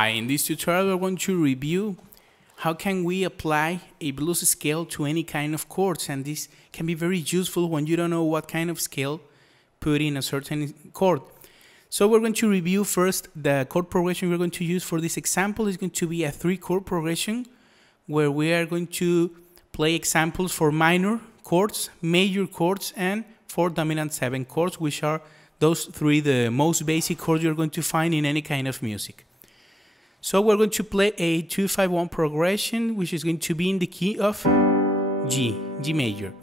Hi, in this tutorial we're going to review how can we apply a blues scale to any kind of chords, and this can be very useful when you don't know what kind of scale put in a certain chord. So we're going to review first the chord progression we're going to use for this example. Is going to be a 3-chord progression where we are going to play examples for minor chords, major chords, and for dominant 7 chords, which are those three the most basic chords you're going to find in any kind of music. So we're going to play a 2-5-1 progression, which is going to be in the key of G major.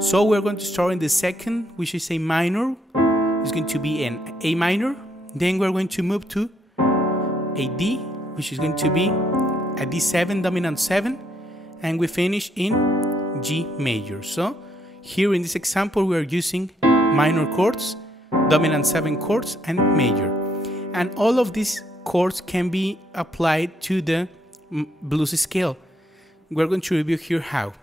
So we're going to start in the second, which is a minor. It's going to be an A minor. Then we're going to move to a D, which is going to be a D7 dominant 7, and we finish in G major. So here in this example we are using minor chords, dominant 7 chords, and major. And all of these chords can be applied to the blues scale. We're going to review here how.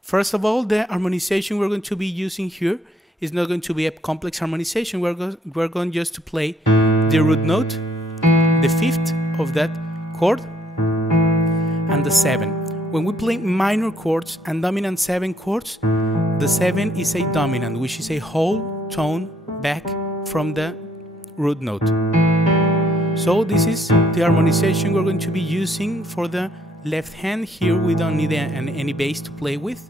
First of all, the harmonization we're going to be using here is not going to be a complex harmonization. We're going just to play the root note, the 5th of that chord, and the 7. When we play minor chords and dominant 7 chords, the 7 is a dominant, which is a whole tone back from the root note. So this is the harmonization we're going to be using for the left hand. Here we don't need any bass to play with.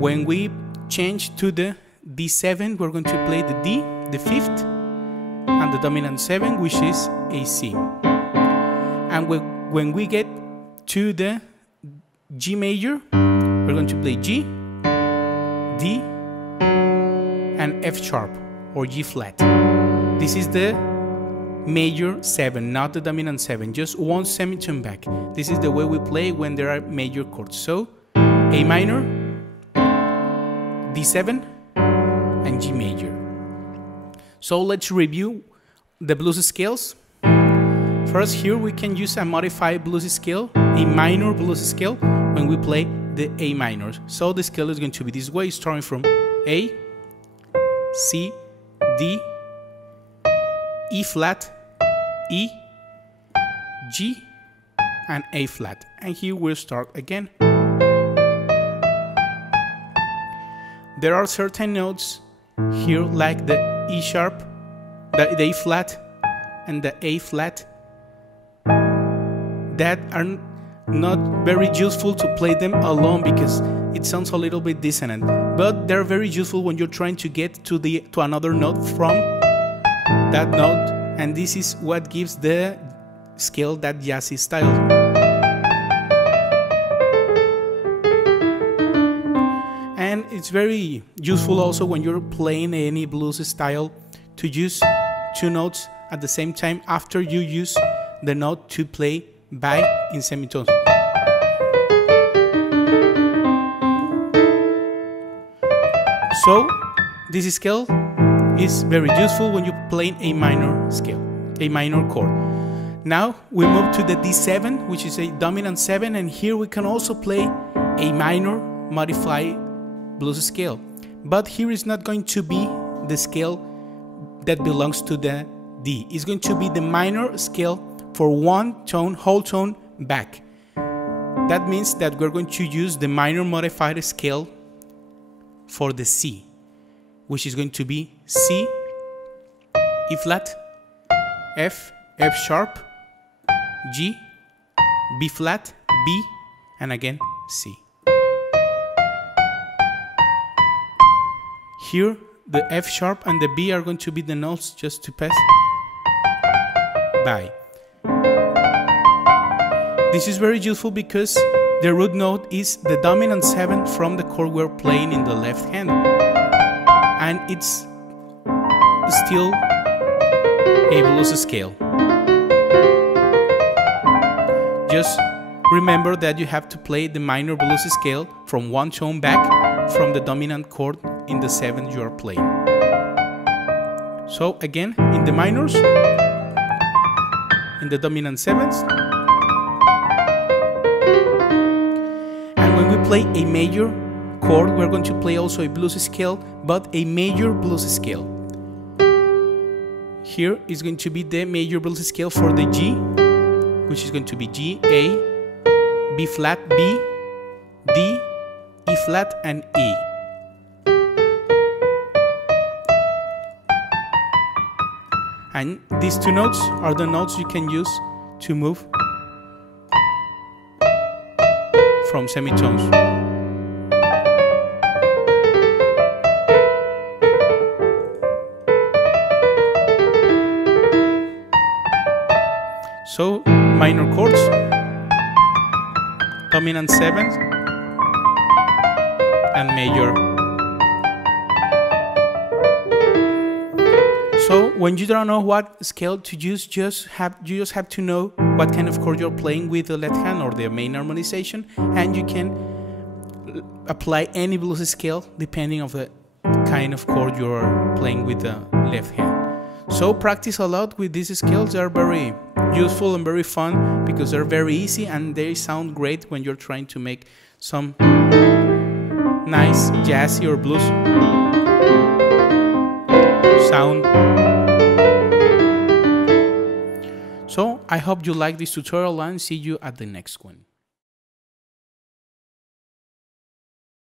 When we change to the D7, we're going to play the D, the 5th, and the dominant 7, which is a C. And when we get to the G major, we're going to play G, D, and F sharp or G flat. This is the major 7, not the dominant 7, just one semitone back. This is the way we play when there are major chords. So A minor, D7, and G major. So let's review the blues scales. First, here we can use a modified blues scale, a minor blues scale, when we play the A minors. So the scale is going to be this way, starting from A, C, D, E flat, E, G, and A flat. And here we'll start again. There are certain notes here like the E sharp, the A flat, and the A flat that are not very useful to play them alone because it sounds a little bit dissonant. But they're very useful when you're trying to get to another note from that note, and this is what gives the scale that jazzy style. And it's very useful also when you're playing any blues style to use two notes at the same time after you use the note to play by in semitones. So this scale is very useful when you're playing a minor scale, a minor chord. Now we move to the D7, which is a dominant 7, and here we can also play a minor modified blues scale. But here is not going to be the scale that belongs to the D. It's going to be the minor scale for one tone, whole tone back. That means that we're going to use the minor modified scale for the C, which is going to be C, E flat, F, F sharp, G, B flat, B, and again C. Here the F sharp and the B are going to be the notes just to pass by. This is very useful because the root note is the dominant 7 from the chord we're playing in the left hand, and it's still a blues scale. Just remember that you have to play the minor blues scale from one tone back from the dominant chord in the 7 you are playing. So again, in the minors, in the dominant 7s, and when we play a major chord, we're going to play also a blues scale, but a major blues scale. Here is going to be the major blues scale for the G, which is going to be G, A, B flat, B, D, E flat, and E. And these two notes are the notes you can use to move from semitones. So, minor chords, dominant 7th, and major. So, when you don't know what scale to use, you just have to know what kind of chord you're playing with the left hand or the main harmonization, and you can apply any blues scale depending on the kind of chord you're playing with the left hand. So practice a lot with these scales. They're very useful and very fun because they're very easy and they sound great when you're trying to make some nice jazzy or blues sound. So I hope you like this tutorial and see you at the next one.